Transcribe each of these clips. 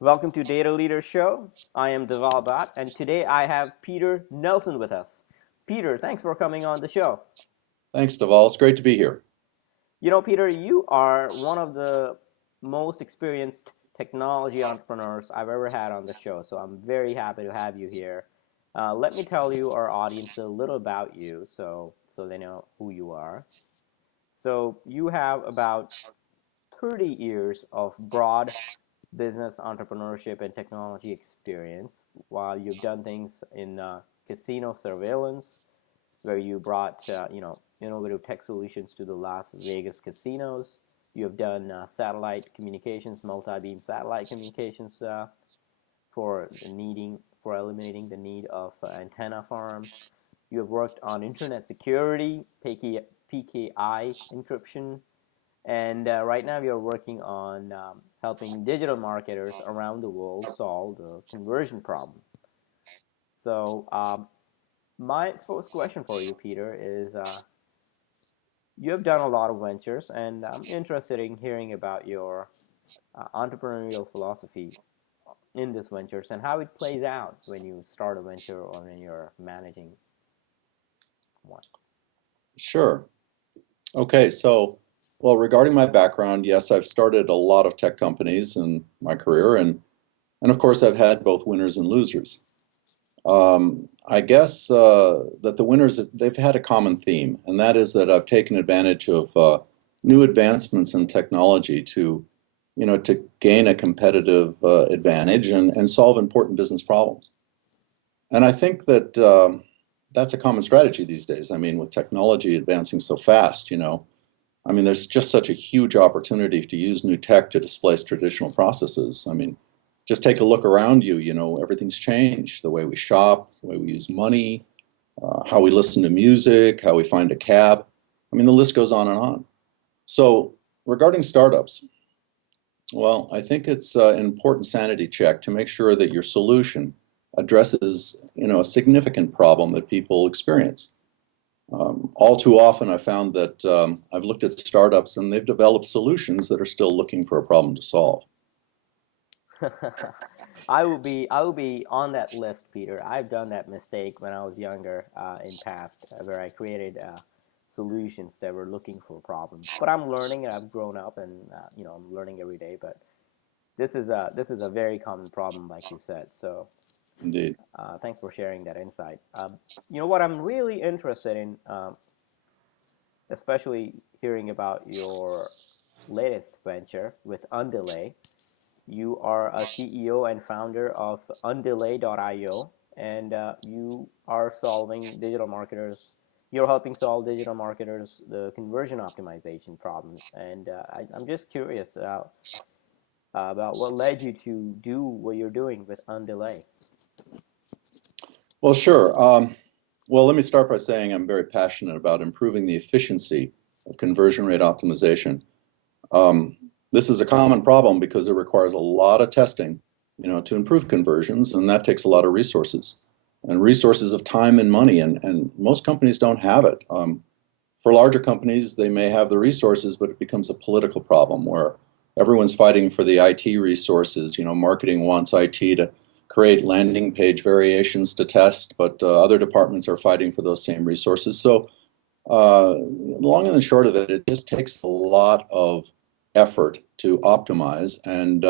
Welcome to Data Leader Show. I am Deval Bhatt, and today I have Peter Nelson with us. Peter, thanks for coming on the show. Thanks, Deval. It's great to be here. You know, Peter, you are one of the most experienced technology entrepreneurs I've ever had on the show, so I'm very happy to have you here. Let me tell you, our audience, a little about you so they know who you are. So, you have about 30 years of broad business entrepreneurship and technology experience, while you've done things in casino surveillance, where you brought innovative tech solutions to the Las Vegas casinos. You have done satellite communications, multi-beam satellite communications for eliminating the need of antenna farms. You have worked on internet security, PKI encryption, and right now you're working on helping digital marketers around the world solve the conversion problem. So my first question for you, Peter, is you have done a lot of ventures, and I'm interested in hearing about your entrepreneurial philosophy in these ventures and how it plays out when you start a venture or when you're managing one. Sure. Okay, so, well, regarding my background, yes, I've started a lot of tech companies in my career, and of course, I've had both winners and losers. I guess that the winners, they've had a common theme, and that is that I've taken advantage of new advancements in technology to gain a competitive advantage and solve important business problems. And I think that that's a common strategy these days. I mean, with technology advancing so fast, I mean, there's just such a huge opportunity to use new tech to displace traditional processes. I mean, just take a look around you, everything's changed. The way we shop, the way we use money, how we listen to music, how we find a cab. I mean, the list goes on and on. So regarding startups, well, I think it's an important sanity check to make sure that your solution addresses, a significant problem that people experience. All too often, I found that I've looked at startups and they've developed solutions that are still looking for a problem to solve. I will be on that list, Peter. I've done that mistake when I was younger in past, where I created solutions that were looking for problems. But I'm learning, and I've grown up, and I'm learning every day. But this is a very common problem, like you said. So Indeed. thanks for sharing that insight. What I'm really interested in, especially hearing about your latest venture with Underlay. You are a CEO and founder of Underlay.io, and you are solving digital marketers. You're helping solve digital marketers the conversion optimization problems. And I'm just curious about what led you to do what you're doing with Underlay. Well, sure. Well, let me start by saying I'm very passionate about improving the efficiency of conversion rate optimization. Um, this is a common problem because it requires a lot of testing, to improve conversions, and that takes a lot of resources, and resources of time and money, and most companies don't have it. For larger companies, they may have the resources, but it becomes a political problem where everyone's fighting for the IT resources. Marketing wants IT to create landing page variations to test, but other departments are fighting for those same resources. So long and the short of it, it just takes a lot of effort to optimize. And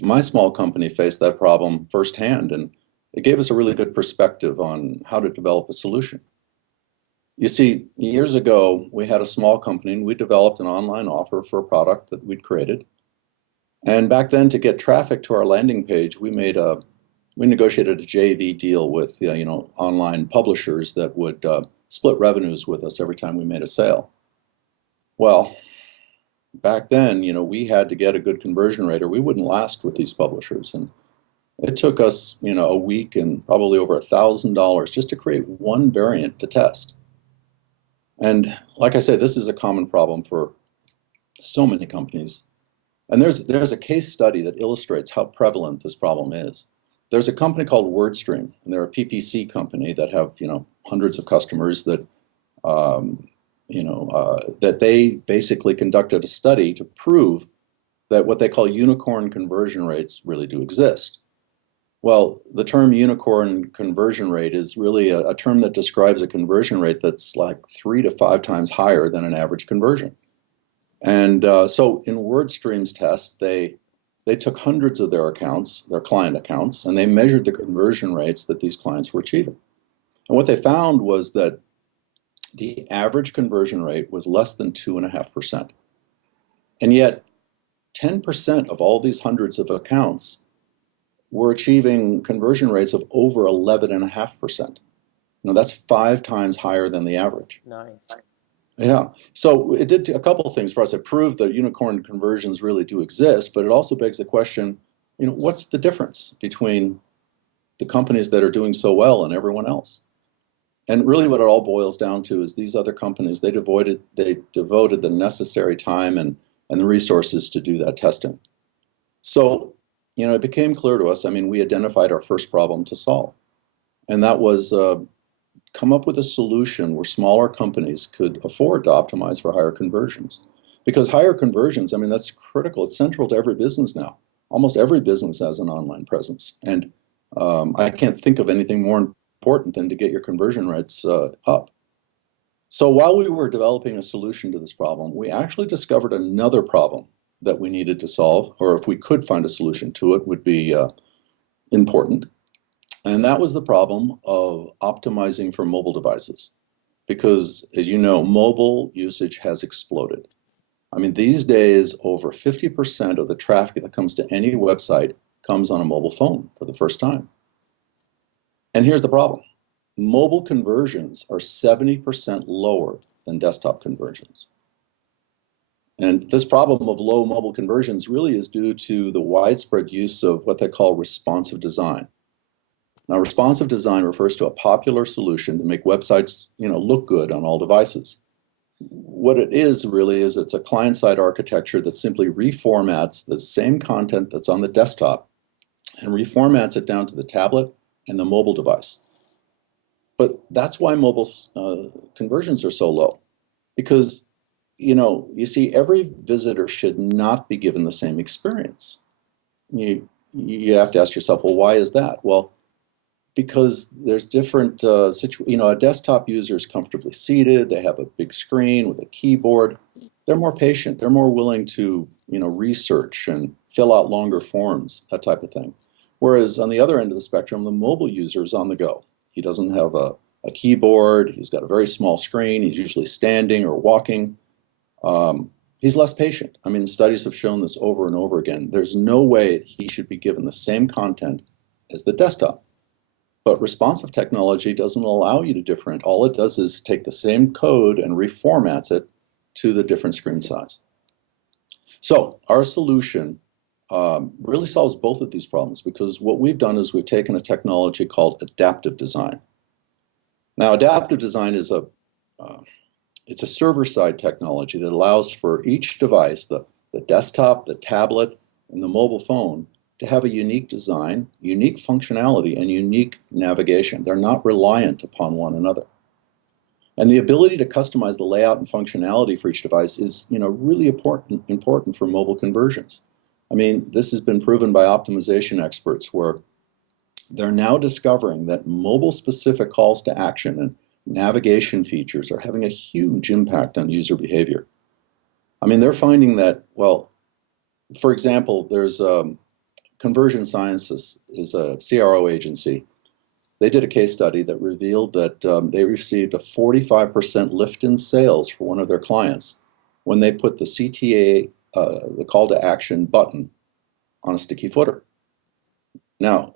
my small company faced that problem firsthand, and it gave us a really good perspective on how to develop a solution. You see, years ago, we had a small company and we developed an online offer for a product that we'd created. And back then, to get traffic to our landing page, we negotiated a JV deal with online publishers that would split revenues with us every time we made a sale. Well, back then, we had to get a good conversion rate or we wouldn't last with these publishers. And it took us, a week and probably over $1,000 just to create one variant to test. And like I said, this is a common problem for so many companies. And there's a case study that illustrates how prevalent this problem is. There's a company called WordStream, and they're a PPC company that have, hundreds of customers that that they basically conducted a study to prove that what they call unicorn conversion rates really do exist. Well, the term unicorn conversion rate is really a term that describes a conversion rate that's like 3 to 5 times higher than an average conversion. And so in WordStream's test, they took hundreds of their accounts, their client accounts, and they measured the conversion rates that these clients were achieving. And what they found was that the average conversion rate was less than 2.5%. And yet 10% of all these hundreds of accounts were achieving conversion rates of over 11.5%. That's 5 times higher than the average. Nice. Yeah. So it did a couple of things for us. It proved that unicorn conversions really do exist, but it also begs the question, what's the difference between the companies that are doing so well and everyone else? And really what it all boils down to is these other companies, they devoted the necessary time and the resources to do that testing. So, it became clear to us, we identified our first problem to solve. And that was come up with a solution where smaller companies could afford to optimize for higher conversions. Because higher conversions, that's critical. It's central to every business now. Almost every business has an online presence. And I can't think of anything more important than to get your conversion rates up. So while we were developing a solution to this problem, we actually discovered another problem that we needed to solve, or if we could find a solution to it, would be important. And that was the problem of optimizing for mobile devices. Because, as you know, mobile usage has exploded. These days, over 50% of the traffic that comes to any website comes on a mobile phone for the first time. And here's the problem. Mobile conversions are 70% lower than desktop conversions. And this problem of low mobile conversions really is due to the widespread use of what they call responsive design. Now, responsive design refers to a popular solution to make websites, look good on all devices. What it is really is it's a client-side architecture that simply reformats the same content that's on the desktop and reformats it down to the tablet and the mobile device. But that's why mobile conversions are so low, because you see, every visitor should not be given the same experience. You have to ask yourself, well, why is that? Well, because there's different a desktop user is comfortably seated, they have a big screen with a keyboard, they're more patient, they're more willing to research and fill out longer forms, that type of thing. Whereas on the other end of the spectrum, the mobile user is on the go. He doesn't have a keyboard, he's got a very small screen, he's usually standing or walking. He's less patient. Studies have shown this over and over again. There's no way he should be given the same content as the desktop. But responsive technology doesn't allow you to differentiate. All it does is take the same code and reformats it to the different screen size. So our solution really solves both of these problems, because what we've done is we've taken a technology called adaptive design. Now, adaptive design is it's a server-side technology that allows for each device, the desktop, the tablet, and the mobile phone, to have a unique design, unique functionality, and unique navigation. They're not reliant upon one another. And the ability to customize the layout and functionality for each device is, really important for mobile conversions. This has been proven by optimization experts, where they're now discovering that mobile-specific calls to action and navigation features are having a huge impact on user behavior. They're finding that, well, for example, there's Conversion Sciences is a CRO agency. They did a case study that revealed that they received a 45% lift in sales for one of their clients when they put the CTA, the call to action button, on a sticky footer. Now,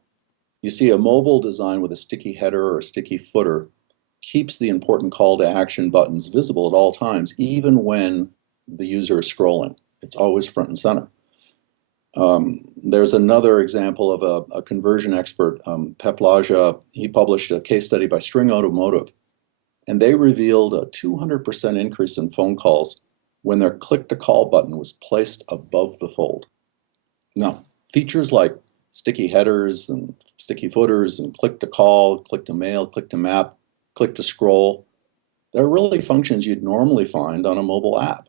you see, a mobile design with a sticky header or a sticky footer keeps the important call to action buttons visible at all times, even when the user is scrolling. It's always front and center. There's another example of a conversion expert, Pep Laja. He published a case study by String Automotive, and they revealed a 200% increase in phone calls when their click-to-call button was placed above the fold. Now, features like sticky headers and sticky footers and click-to-call, click-to-mail, click-to-map, click-to-scroll, They're really functions you'd normally find on a mobile app.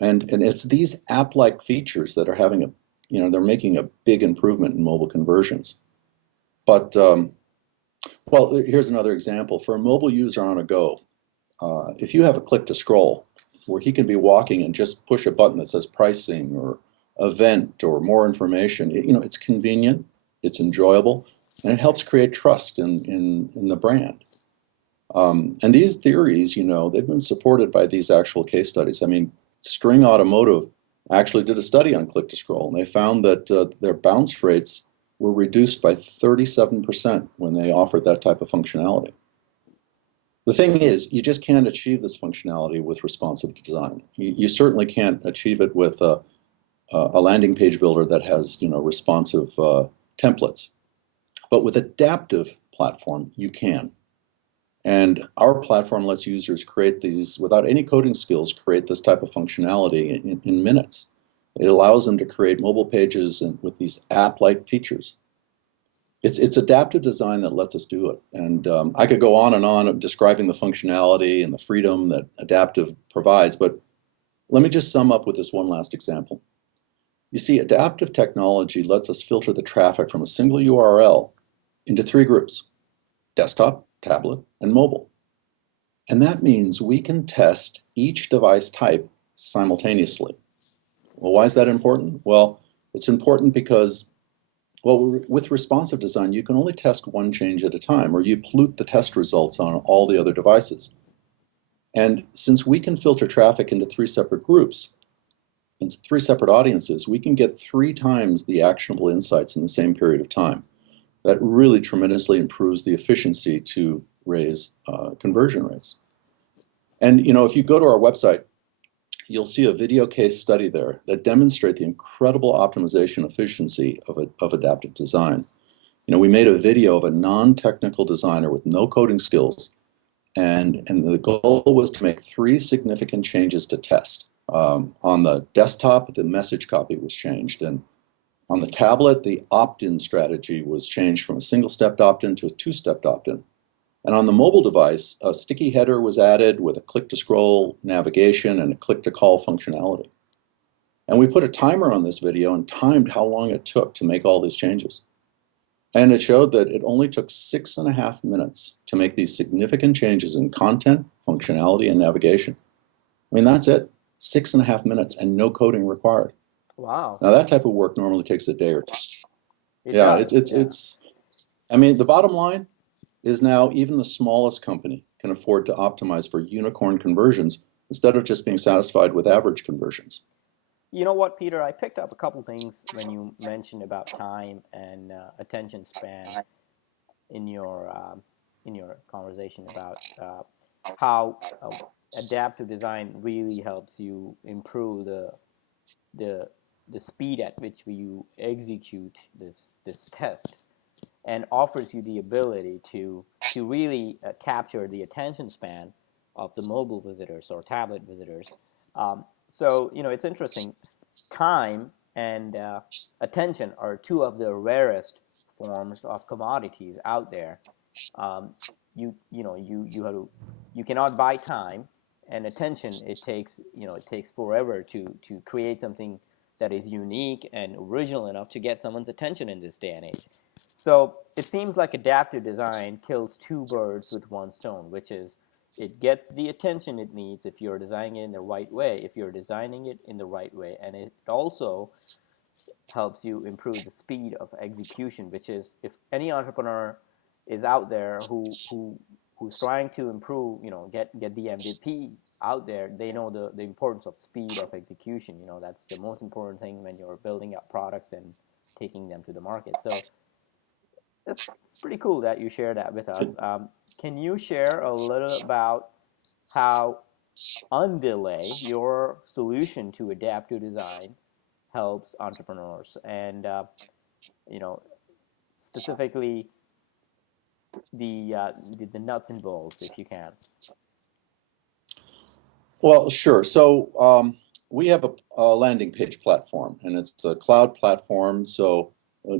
And it's these app-like features that are having they're making a big improvement in mobile conversions. But, well, here's another example. For a mobile user on a go, if you have a click to scroll where he can be walking and just push a button that says pricing or event or more information, it's convenient, it's enjoyable, and it helps create trust in the brand. And these theories, they've been supported by these actual case studies. I mean, String Automotive actually did a study on click to scroll, and they found that their bounce rates were reduced by 37% when they offered that type of functionality. The thing is, you just can't achieve this functionality with responsive design. You certainly can't achieve it with a landing page builder that has, responsive templates. But with adaptive platform, you can. And our platform lets users create these, without any coding skills, create this type of functionality in minutes. It allows them to create mobile pages with these app-like features. It's adaptive design that lets us do it. And I could go on and on describing the functionality and the freedom that adaptive provides, but let me just sum up with this one last example. You see, adaptive technology lets us filter the traffic from a single URL into 3 groups: desktop, tablet, and mobile. And that means we can test each device type simultaneously. Well, why is that important? Well, it's important because, well, with responsive design, you can only test one change at a time, or you pollute the test results on all the other devices. And since we can filter traffic into 3 separate groups, and 3 separate audiences, we can get 3 times the actionable insights in the same period of time. That really tremendously improves the efficiency to raise conversion rates. And if you go to our website, you'll see a video case study there that demonstrates the incredible optimization efficiency of adaptive design. We made a video of a non-technical designer with no coding skills, and the goal was to make 3 significant changes to test. On the desktop, the message copy was changed, and on the tablet, the opt-in strategy was changed from a single-stepped opt-in to a 2-stepped opt-in. And on the mobile device, a sticky header was added with a click-to-scroll navigation and a click-to-call functionality. And we put a timer on this video and timed how long it took to make all these changes. And it showed that it only took 6.5 minutes to make these significant changes in content, functionality, and navigation. I mean, that's it. 6.5 minutes and no coding required. Wow. Now that type of work normally takes a day or 2. Yeah, It's I mean, the bottom line is now even the smallest company can afford to optimize for unicorn conversions instead of just being satisfied with average conversions. You know what, Peter? I picked up a couple things when you mentioned about time and attention span in your conversation about how adaptive design really helps you improve the the speed at which you execute this test, and offers you the ability to really capture the attention span of the mobile visitors or tablet visitors. So it's interesting. Time and attention are 2 of the rarest forms of commodities out there. Um, you have to, you cannot buy time and attention. It takes forever to create something that is unique and original enough to get someone's attention in this day and age. So it seems like adaptive design kills 2 birds with 1 stone, which is it gets the attention it needs if you're designing it in the right way, and it also helps you improve the speed of execution, which is, if any entrepreneur is out there who's trying to improve, get the MVP out there, they know the importance of speed of execution. That's the most important thing when you're building up products and taking them to the market. So it's pretty cool that you share that with us. Can you share a little about how Underlay, your solution to adaptive design, helps entrepreneurs, and you know specifically the nuts and bolts, if you can? Well, sure. So we have a landing page platform, and it's a cloud platform. So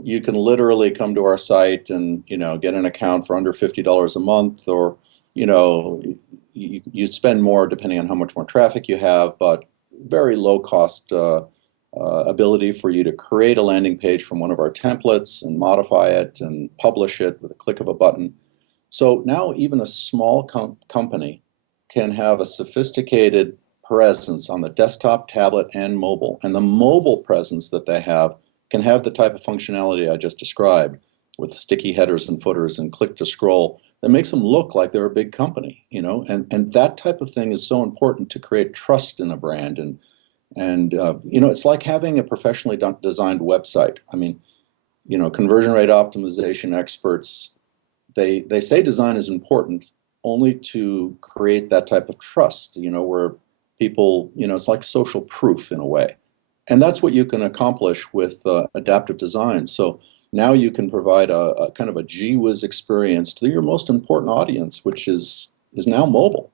you can literally come to our site and get an account for under $50 a month, or you know you spend more depending on how much more traffic you have, but very low cost ability for you to create a landing page from one of our templates and modify it and publish it with a click of a button. So now even a small company can have a sophisticated presence on the desktop, tablet, and mobile. And the mobile presence that they have can have the type of functionality I just described with sticky headers and footers and click to scroll that makes them look like they're a big company, you know, and that type of thing is so important to create trust in a brand. And you know, it's like having a professionally designed website. I mean, you know, conversion rate optimization experts, they say design is important only to create that type of trust, you know, where people, you know, it's like social proof in a way. And that's what you can accomplish with adaptive design. So now you can provide a kind of a gee whiz experience to your most important audience, which is now mobile.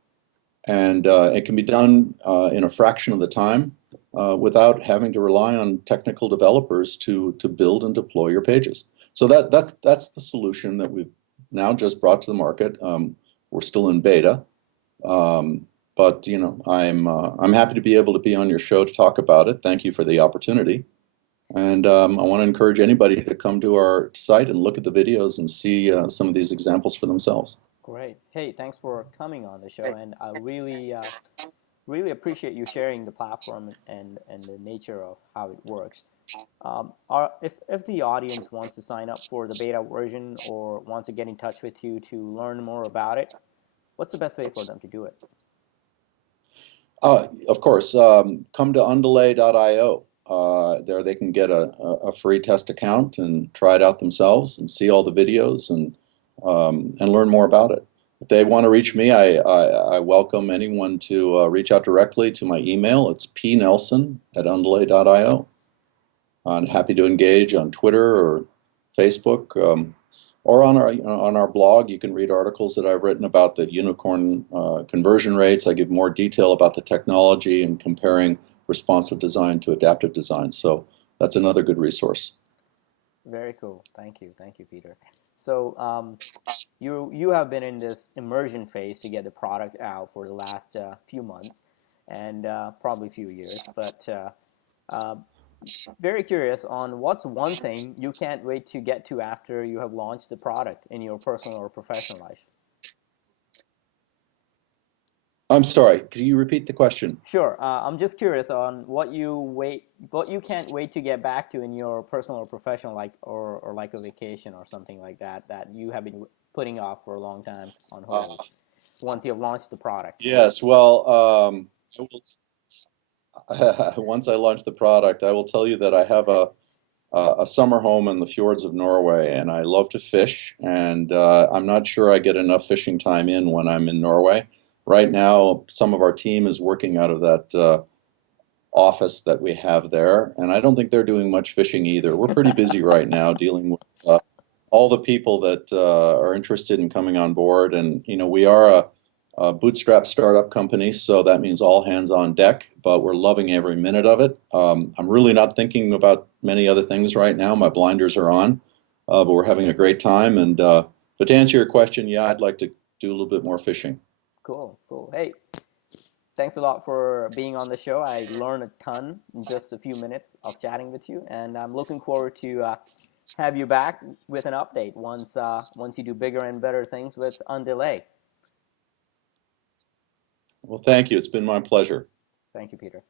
And it can be done in a fraction of the time without having to rely on technical developers to build and deploy your pages. So that's the solution that we've now just brought to the market. We're still in beta, but you know, I'm happy to be able to be on your show to talk about it. Thank you for the opportunity. And I want to encourage anybody to come to our site and look at the videos and see some of these examples for themselves. Great. Hey, thanks for coming on the show, and I really appreciate you sharing the platform and the nature of how it works. If the audience wants to sign up for the beta version or wants to get in touch with you to learn more about it, what's the best way for them to do it? Of course, come to Underlay.io. There they can get a free test account and try it out themselves and see all the videos and learn more about it. If they want to reach me, I welcome anyone to reach out directly to my email. It's pnelson@underlay.io. I'm happy to engage on Twitter or Facebook. Or on our blog, you can read articles that I've written about the unicorn conversion rates. I give more detail about the technology and comparing responsive design to adaptive design. So that's another good resource. Very cool. Thank you, Peter. So you have been in this immersion phase to get the product out for the last few months and probably a few years, but uh, very curious on what's one thing you can't wait to get to after you have launched the product in your personal or professional life. I'm sorry, could you repeat the question? Sure. I'm just curious on what you can't wait to get back to in your personal or professional, like or like a vacation or something like that that you have been putting off for a long time on hold. Once you have launched the product. Yes, well, once I launch the product, I will tell you that I have a summer home in the fjords of Norway, and I love to fish, and I'm not sure I get enough fishing time in when I'm in Norway. Right now, some of our team is working out of that office that we have there, and I don't think they're doing much fishing either. We're pretty busy right now dealing with all the people that are interested in coming on board, and you know, we are a bootstrap startup company, so that means all hands on deck, but we're loving every minute of it. I'm really not thinking about many other things right now. My blinders are on, but we're having a great time. And but to answer your question, yeah, I'd like to do a little bit more fishing. Cool, cool. Hey, thanks a lot for being on the show. I learned a ton in just a few minutes of chatting with you, and I'm looking forward to have you back with an update once you do bigger and better things with Underlay. Well, thank you. It's been my pleasure. Thank you, Peter.